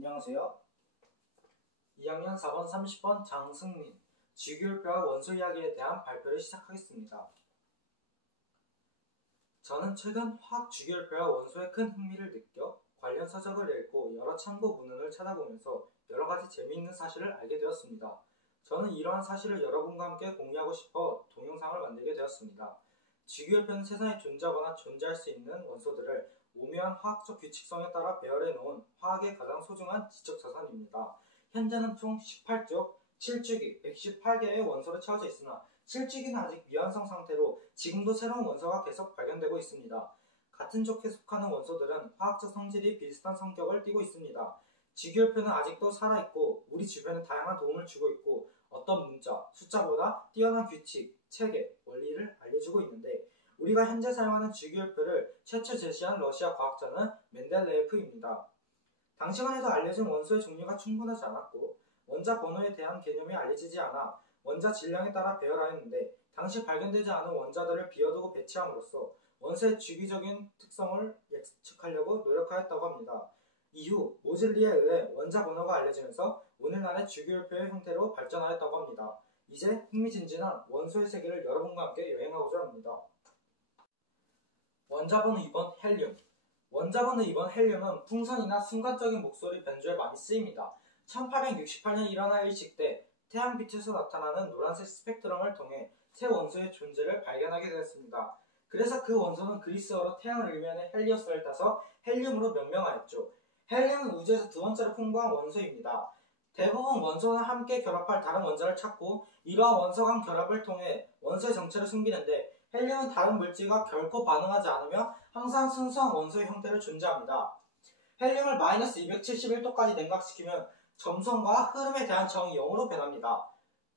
안녕하세요. 2학년 4번 30번 장승민, 지구율표와 원소 이야기에 대한 발표를 시작하겠습니다. 저는 최근 화학 지구율표와 원소에 큰 흥미를 느껴 관련 서적을 읽고 여러 참고 문헌을 찾아보면서 여러가지 재미있는 사실을 알게 되었습니다. 저는 이러한 사실을 여러분과 함께 공유하고 싶어 동영상을 만들게 되었습니다. 지구율표는 세상에 존재하거나 존재할 수 있는 원소들을 오묘한 화학적 규칙성에 따라 배열해 놓은 화학의 가장 소중한 지적 자산입니다. 현재는 총 18쪽, 7주기, 118개의 원소로 채워져 있으나 7주기는 아직 미완성 상태로 지금도 새로운 원소가 계속 발견되고 있습니다. 같은 족에 속하는 원소들은 화학적 성질이 비슷한 성격을 띠고 있습니다. 지구율표는 아직도 살아있고 우리 주변에 다양한 도움을 주고 있고 어떤 문자, 숫자보다 뛰어난 규칙, 체계, 원리를 알려주고 있는데 우리가 현재 사용하는 지구율표를 최초 제시한 러시아 과학자는 멘델레예프입니다. 당시만 해도 알려진 원소의 종류가 충분하지 않았고 원자 번호에 대한 개념이 알려지지 않아 원자 질량에 따라 배열하였는데 당시 발견되지 않은 원자들을 비워두고 배치함으로써 원소의 주기적인 특성을 예측하려고 노력하였다고 합니다. 이후 모즐리에 의해 원자 번호가 알려지면서 오늘날의 지구율표의 형태로 발전하였다고 합니다. 이제 흥미진진한 원소의 세계를 여러분과 함께 여행하고자 합니다. 원자번호 2번 헬륨. 원자번호 2번 헬륨은 풍선이나 순간적인 목소리 변조에 많이 쓰입니다. 1868년 일어나 일식 때 태양빛에서 나타나는 노란색 스펙트럼을 통해 새 원소의 존재를 발견하게 되었습니다. 그래서 그 원소는 그리스어로 태양을 의미하는 헬리오스를 따서 헬륨으로 명명하였죠. 헬륨은 우주에서 두 번째로 풍부한 원소입니다. 대부분 원소는 함께 결합할 다른 원자를 찾고 이러한 원소 간 결합을 통해 원소의 정체를 숨기는데 헬륨은 다른 물질과 결코 반응하지 않으며 항상 순수한 원소의 형태로 존재합니다. 헬륨을 마이너스 271도까지 냉각시키면 점성과 흐름에 대한 정이 0으로 변합니다.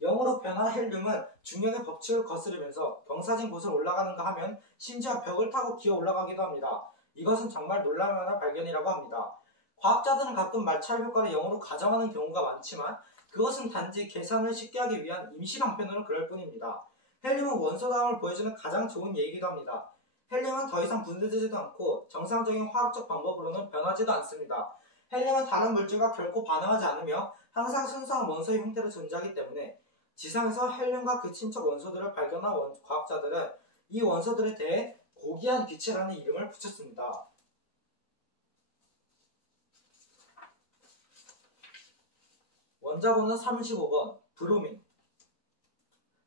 0으로 변한 헬륨은 중력의 법칙을 거스르면서 경사진 곳을 올라가는가 하면 심지어 벽을 타고 기어 올라가기도 합니다. 이것은 정말 놀랄만한 발견이라고 합니다. 과학자들은 가끔 마찰 효과를 0으로 가정하는 경우가 많지만 그것은 단지 계산을 쉽게 하기 위한 임시 방편으로 그럴 뿐입니다. 헬륨은 원소다움을 보여주는 가장 좋은 예이기도 합니다. 헬륨은 더 이상 분해되지도 않고 정상적인 화학적 방법으로는 변하지도 않습니다. 헬륨은 다른 물질과 결코 반응하지 않으며 항상 순수한 원소의 형태로 존재하기 때문에 지상에서 헬륨과 그 친척 원소들을 발견한 과학자들은 이 원소들에 대해 고귀한 기체라는 이름을 붙였습니다. 원자번호 35번 브로민.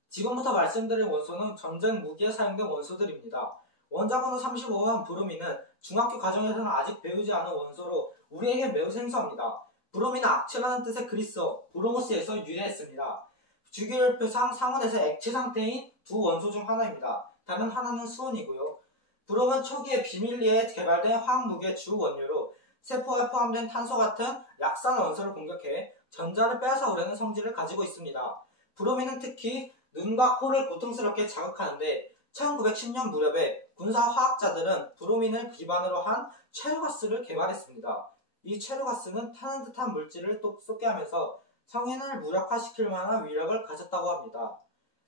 지금부터 말씀드릴 원소는 전쟁 무기에 사용된 원소들입니다. 원자번호 35번 브로민은 중학교 과정에서는 아직 배우지 않은 원소로 우리에게 매우 생소합니다. 브로민은 악취라는 뜻의 그리스어 브로모스에서 유래했습니다. 지구율표상 상온에서 액체 상태인 두 원소 중 하나입니다. 다른 하나는 수온이고요. 브롬은 초기에 비밀리에 개발된 화학무기의 주 원료로 세포에 포함된 탄소 같은 약산 원소를 공격해 전자를 빼앗아 오려는 성질을 가지고 있습니다. 브로민은 특히 눈과 코를 고통스럽게 자극하는데 1910년 무렵에 군사화학자들은 브로민을 기반으로 한 체류가스를 개발했습니다. 이 체류가스는 타는 듯한 물질을 또 쏟게 하면서 성인을 무력화시킬 만한 위력을 가졌다고 합니다.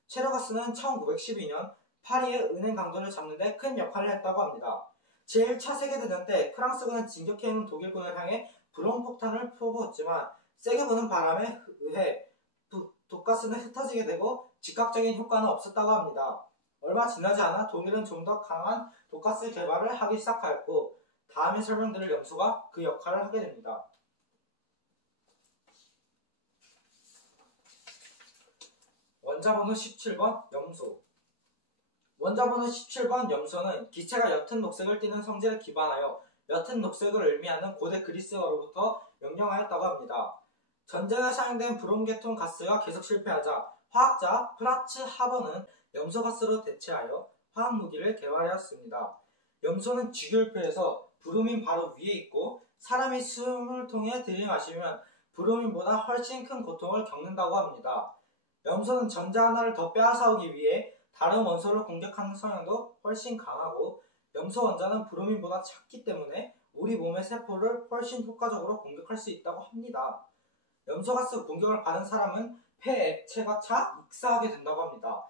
체류가스는 1912년 파리의 은행 강도를 잡는 데 큰 역할을 했다고 합니다. 제1차 세계대전 때 프랑스군은 진격해 있는 독일군을 향해 브롬 폭탄을 쏘부었지만 세게 부는 바람에 의해 독가스는 흩어지게 되고 즉각적인 효과는 없었다고 합니다. 얼마 지나지 않아 독일은 좀 더 강한 독가스 개발을 하기 시작하였고 다음에 설명드릴 염소가 그 역할을 하게 됩니다. 원자번호 17번 염소. 원자번호 17번 염소는 기체가 옅은 녹색을 띠는 성질에 기반하여 옅은 녹색을 의미하는 고대 그리스어로부터 명명하였다고 합니다. 전쟁에 사용된 브롬계통 가스가 계속 실패하자 화학자 프라츠 하버는 염소가스로 대체하여 화학무기를 개발하였습니다. 염소는 지구율표에서 브로민 바로 위에 있고 사람이 숨을 통해 들이마시면 브로민보다 훨씬 큰 고통을 겪는다고 합니다. 염소는 전자 하나를 더 빼앗아오기 위해 다른 원소를 공격하는 성향도 훨씬 강하고 염소 원자는 브로민보다 작기 때문에 우리 몸의 세포를 훨씬 효과적으로 공격할 수 있다고 합니다. 염소가스 공격을 받은 사람은 폐 액체가 차 익사하게 된다고 합니다.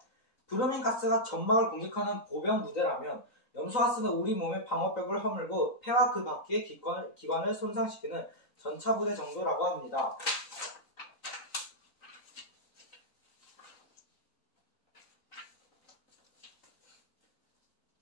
브로민 가스가 점막을 공격하는 보병 부대라면 염소가스는 우리 몸의 방어벽을 허물고 폐와 그 밖의 기관을 손상시키는 전차부대 정도라고 합니다.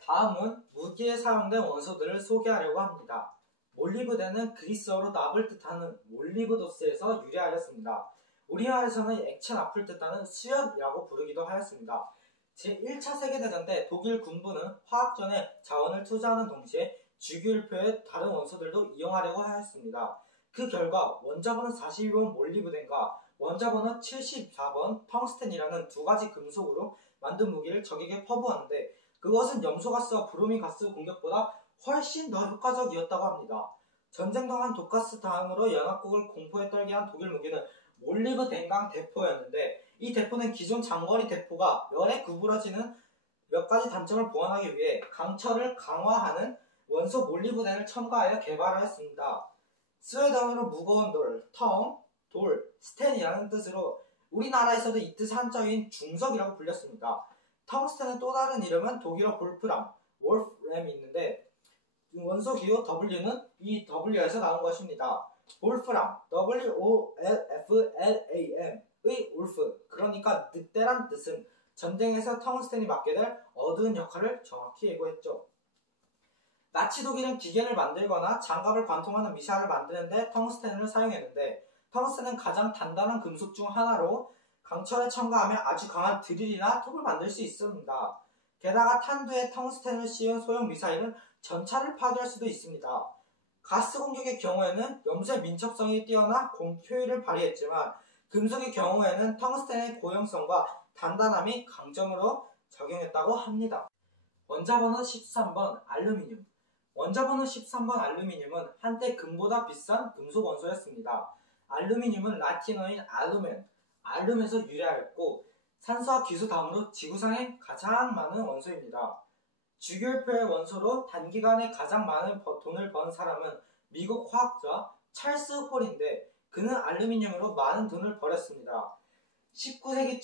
다음은 무기에 사용된 원소들을 소개하려고 합니다. 몰리브덴은 그리스어로 납을 뜻하는 몰리브도스에서 유래하였습니다. 우리나라에서는 액체 납을 뜻하는 수염이라고 부르기도 하였습니다. 제1차 세계대전 때 독일 군부는 화학전에 자원을 투자하는 동시에 주기율표의 다른 원소들도 이용하려고 하였습니다. 그 결과 원자번호 42번 몰리브덴과 원자번호 74번 텅스텐이라는 두 가지 금속으로 만든 무기를 적에게 퍼부었는데 그것은 염소가스와 브로미가스 공격보다 훨씬 더 효과적이었다고 합니다. 전쟁 동안 독가스 다음으로 연합국을 공포에 떨게 한 독일 무기는 몰리브덴강 대포였는데 이 대포는 기존 장거리 대포가 열에 구부러지는 몇 가지 단점을 보완하기 위해 강철을 강화하는 원소 몰리브덴을 첨가하여 개발하였습니다. 스웨덴어로 무거운 돌, 돌, 스텐이라는 뜻으로 우리나라에서도 이 뜻의 한자어인 중석이라고 불렸습니다. 텅스텐의 또 다른 이름은 독일어 볼프람, 월프램이 있는데 원소 기호 W는 이 W에서 나온 것입니다. 볼프람, WOLFLAM의 울프, 그러니까 늑대란 뜻은 전쟁에서 텅스텐이 맡게 될 어두운 역할을 정확히 예고했죠. 나치 독일은 기계를 만들거나 장갑을 관통하는 미사일을 만드는 데 텅스텐을 사용했는데 텅스텐은 가장 단단한 금속 중 하나로 강철에 첨가하면 아주 강한 드릴이나 톱을 만들 수 있습니다. 게다가 탄두에 텅스텐을 씌운 소형 미사일은 전차를 파괴할 수도 있습니다. 가스 공격의 경우에는 염소의 민첩성이 뛰어나 효율을 발휘했지만 금속의 경우에는 텅스텐의 고형성과 단단함이 강점으로 작용했다고 합니다. 원자번호 13번 알루미늄. 원자번호 13번 알루미늄은 한때 금보다 비싼 금속 원소였습니다. 알루미늄은 라틴어인 알룸에서 유래하였고 산소와 기수 다음으로 지구상에 가장 많은 원소입니다. 주기율표의 원소로 단기간에 가장 많은 돈을 번 사람은 미국 화학자 찰스 홀인데 그는 알루미늄으로 많은 돈을 벌였습니다. 19세기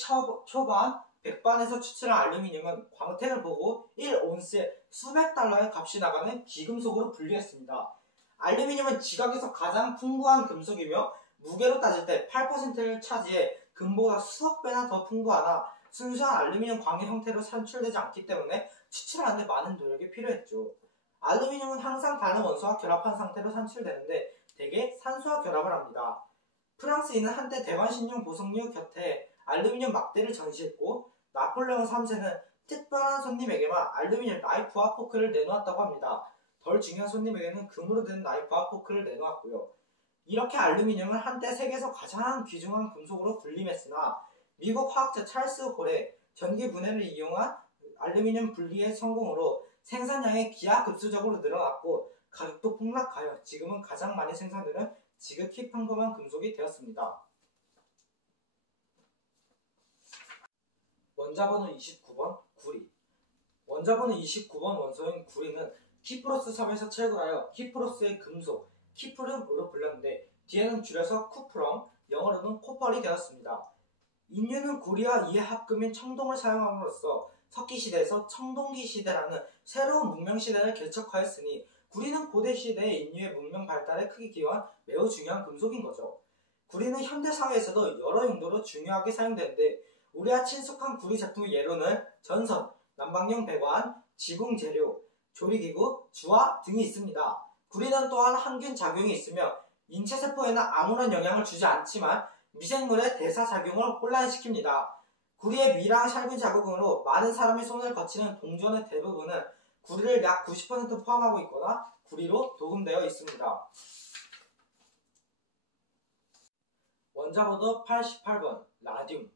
초반 백반에서 추출한 알루미늄은 광택을 보고 1온스에 수백 달러의 값이 나가는 귀금속으로 분류했습니다. 알루미늄은 지각에서 가장 풍부한 금속이며 무게로 따질 때 8%를 차지해 금보다 수억 배나 더 풍부하나 순수한 알루미늄 광의 형태로 산출되지 않기 때문에 추출하는 데 많은 노력이 필요했죠. 알루미늄은 항상 다른 원소와 결합한 상태로 산출되는데 대개 산소와 결합을 합니다. 프랑스인은 한때 대관신용 보석류 곁에 알루미늄 막대를 전시했고 나폴레옹 3세는 특별한 손님에게만 알루미늄 나이프와 포크를 내놓았다고 합니다. 덜 중요한 손님에게는 금으로 된 나이프와 포크를 내놓았고요. 이렇게 알루미늄은 한때 세계에서 가장 귀중한 금속으로 군림했으나 미국 화학자 찰스 홀의 전기 분해를 이용한 알루미늄 분리의 성공으로 생산량이 기하급수적으로 늘어났고 가격도 폭락하여 지금은 가장 많이 생산되는 지극히 평범한 금속이 되었습니다. 원자번호 29번 구리. 원자번호 29번 원소인 구리는 키프로스 섬에서 채굴하여 키프로스의 금속 키프름으로 불렸는데 뒤에는 줄여서 쿠프럼, 영어로는 코펄이 되었습니다. 인류는 구리와 이의 합금인 청동을 사용함으로써 석기시대에서 청동기시대라는 새로운 문명시대를 개척하였으니 구리는 고대시대의 인류의 문명 발달에 크게 기여한 매우 중요한 금속인 거죠. 구리는 현대사회에서도 여러 용도로 중요하게 사용되는데 우리와 친숙한 구리 제품의 예로는 전선, 난방용 배관, 지붕재료, 조리기구, 주화 등이 있습니다. 구리는 또한 항균 작용이 있으며 인체 세포에는 아무런 영향을 주지 않지만 미생물의 대사작용을 혼란시킵니다. 구리의 미랑 살균 작용으로 많은 사람의 손을 거치는 동전의 대부분은 구리를 약 90% 포함하고 있거나 구리로 도금되어 있습니다. 원자번호 88번 라듐.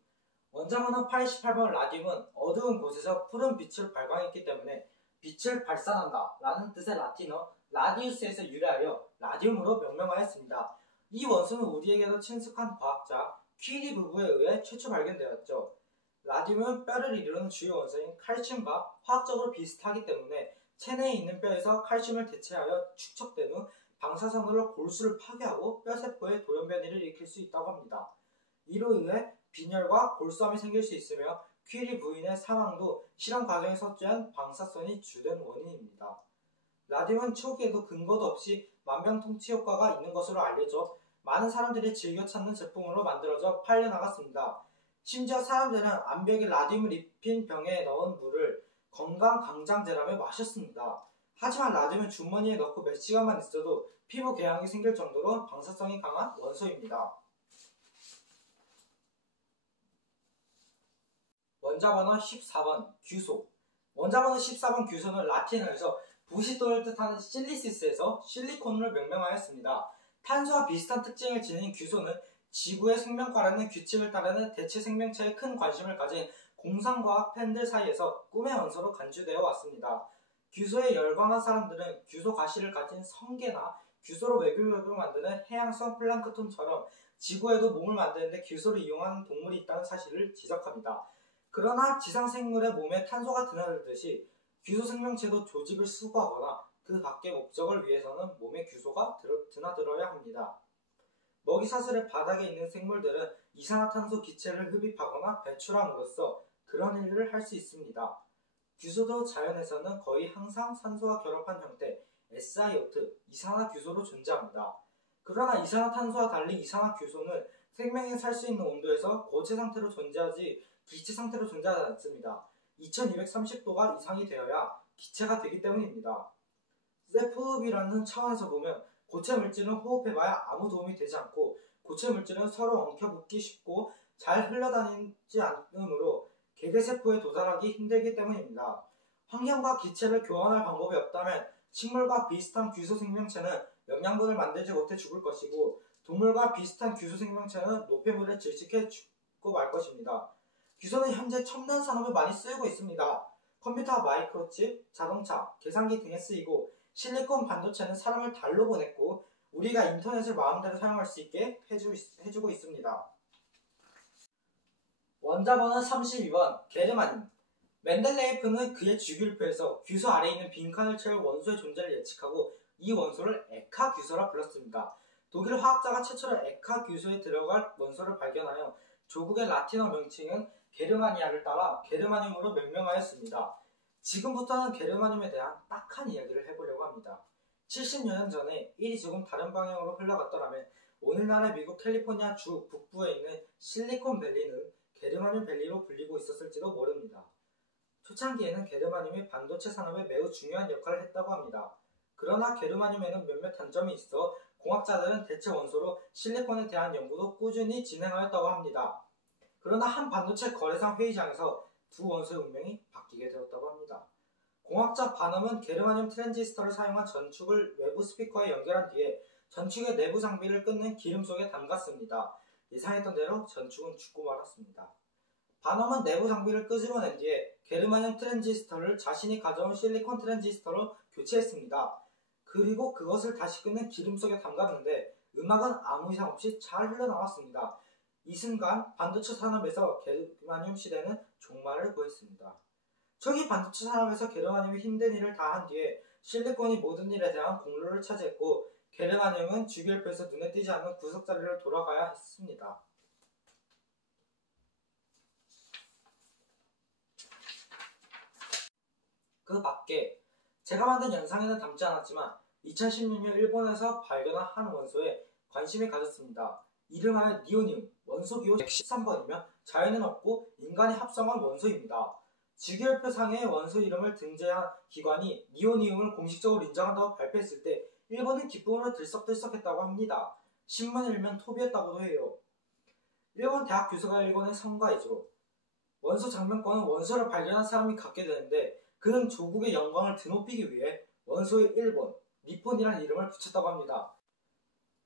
원자번호 88번 라듐은 어두운 곳에서 푸른 빛을 발광했기 때문에 빛을 발산한다 라는 뜻의 라틴어 라디우스에서 유래하여 라듐으로 명명하였습니다. 이 원소는 우리에게도 친숙한 과학자 퀴리 부부에 의해 최초 발견되었죠. 라듐은 뼈를 이루는 주요 원소인 칼슘과 화학적으로 비슷하기 때문에 체내에 있는 뼈에서 칼슘을 대체하여 축적된 후 방사선으로 골수를 파괴하고 뼈세포에 돌연변이를 일으킬 수 있다고 합니다. 이로 인해 빈혈과 골수암이 생길 수 있으며 퀴리 부인의 사망도 실험 과정에 섭취한 방사선이 주된 원인입니다. 라듐은 초기에도 근거도 없이 만병통치 효과가 있는 것으로 알려져 많은 사람들이 즐겨 찾는 제품으로 만들어져 팔려나갔습니다. 심지어 사람들은 암벽에 라듐을 입힌 병에 넣은 물을 건강강장제라며 마셨습니다. 하지만 라듐은 주머니에 넣고 몇 시간만 있어도 피부 궤양이 생길 정도로 방사성이 강한 원소입니다. 원자번호 14번 규소. 원자번호 14번 규소는 라틴어에서 부싯돌을 뜻하는 실리시스에서 실리콘으로 명명하였습니다. 탄소와 비슷한 특징을 지닌 규소는 지구의 생명과라는 규칙을 따르는 대체 생명체에 큰 관심을 가진 공상과학 팬들 사이에서 꿈의 원소로 간주되어 왔습니다. 규소에 열광한 사람들은 규소 가시를 가진 성게나 규소로 외교력을 만드는 해양성 플랑크톤처럼 지구에도 몸을 만드는데 규소를 이용하는 동물이 있다는 사실을 지적합니다. 그러나 지상생물의 몸에 탄소가 드나들듯이 규소 생명체도 조직을 수거하거나 그 밖의 목적을 위해서는 몸에 규소가 드나들어야 합니다. 먹이사슬의 바닥에 있는 생물들은 이산화탄소 기체를 흡입하거나 배출함으로써 그런 일을 할 수 있습니다. 규소도 자연에서는 거의 항상 산소와 결합한 형태 SiO2, 이산화규소로 존재합니다. 그러나 이산화탄소와 달리 이산화규소는 생명이 살 수 있는 온도에서 고체 상태로 존재하지 기체 상태로 존재하지 않습니다. 2230도가 이상이 되어야 기체가 되기 때문입니다. 쇠포흡이라는 차원에서 보면 고체 물질은 호흡해봐야 아무 도움이 되지 않고 고체 물질은 서로 엉켜붙기 쉽고 잘 흘러다니지 않으므로 개개세포에 도달하기 힘들기 때문입니다. 환경과 기체를 교환할 방법이 없다면 식물과 비슷한 규소 생명체는 영양분을 만들지 못해 죽을 것이고 동물과 비슷한 규소 생명체는 노폐물에 질식해 죽고 말 것입니다. 규소는 현재 첨단 산업에 많이 쓰이고 있습니다. 컴퓨터와 마이크로칩, 자동차, 계산기 등에 쓰이고 실리콘 반도체는 사람을 달로 보냈고 우리가 인터넷을 마음대로 사용할 수 있게 해주고 있습니다. 원자번호 32번 게르마늄. 멘델레이프는 그의 주기율표에서 규소 아래에 있는 빈칸을 채울 원소의 존재를 예측하고 이 원소를 에카규소라 불렀습니다. 독일 화학자가 최초로 에카규소에 들어갈 원소를 발견하여 조국의 라틴어 명칭은 게르마니아를 따라 게르마늄으로 명명하였습니다. 지금부터는 게르마늄에 대한 딱한 이야기를 해보려고 합니다. 70년 전에 일이 조금 다른 방향으로 흘러갔더라면 오늘날의 미국 캘리포니아 주 북부에 있는 실리콘밸리는 게르마늄 밸리로 불리고 있었을지도 모릅니다. 초창기에는 게르마늄이 반도체 산업에 매우 중요한 역할을 했다고 합니다. 그러나 게르마늄에는 몇몇 단점이 있어 공학자들은 대체 원소로 실리콘에 대한 연구도 꾸준히 진행하였다고 합니다. 그러나 한 반도체 거래상 회의장에서 두 원소의 운명이 바뀌게 되었다고 합니다. 공학자 바넘은 게르마늄 트랜지스터를 사용한 전축을 외부 스피커에 연결한 뒤에 전축의 내부 장비를 끊는 기름 속에 담갔습니다. 예상했던 대로 전축은 죽고 말았습니다. 바넘은 내부 장비를 끄집어낸 뒤에 게르마늄 트랜지스터를 자신이 가져온 실리콘 트랜지스터로 교체했습니다. 그리고 그것을 다시 끊는 기름 속에 담갔는데 음악은 아무 이상 없이 잘 흘러나왔습니다. 이 순간 반도체 산업에서 게르마늄 시대는 종말을 보였습니다. 초기 반도체 산업에서 게르마늄이 힘든 일을 다 한 뒤에 실리콘이 모든 일에 대한 공로를 차지했고 게르마늄은 주기율표에서 눈에 띄지 않는 구석자리로 돌아가야 했습니다. 그 밖에 제가 만든 영상에는 담지 않았지만 2016년 일본에서 발견한 한 원소에 관심이 가졌습니다. 이름하여 니오늄, 원소기호 113번이며 자연에는 없고 인간이 합성한 원소입니다. 주기율표상의 원소 이름을 등재한 기관이 니오늄을 공식적으로 인정한다고 발표했을 때 일본은 기쁨으로 들썩들썩했다고 합니다. 신문을 읽으면 톱이었다고도 해요. 일본 대학 교수가 일본의 성가이죠. 원소 장면권은 원소를 발견한 사람이 갖게 되는데 그는 조국의 영광을 드높이기 위해 원소의 일본, 니폰이라는 이름을 붙였다고 합니다.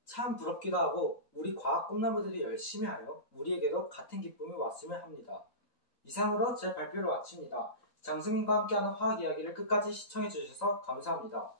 참 부럽기도 하고 우리 과학 꿈나무들이 열심히 하여 우리에게도 같은 기쁨이 왔으면 합니다. 이상으로 제 발표를 마칩니다. 장승민과 함께하는 화학 이야기를 끝까지 시청해주셔서 감사합니다.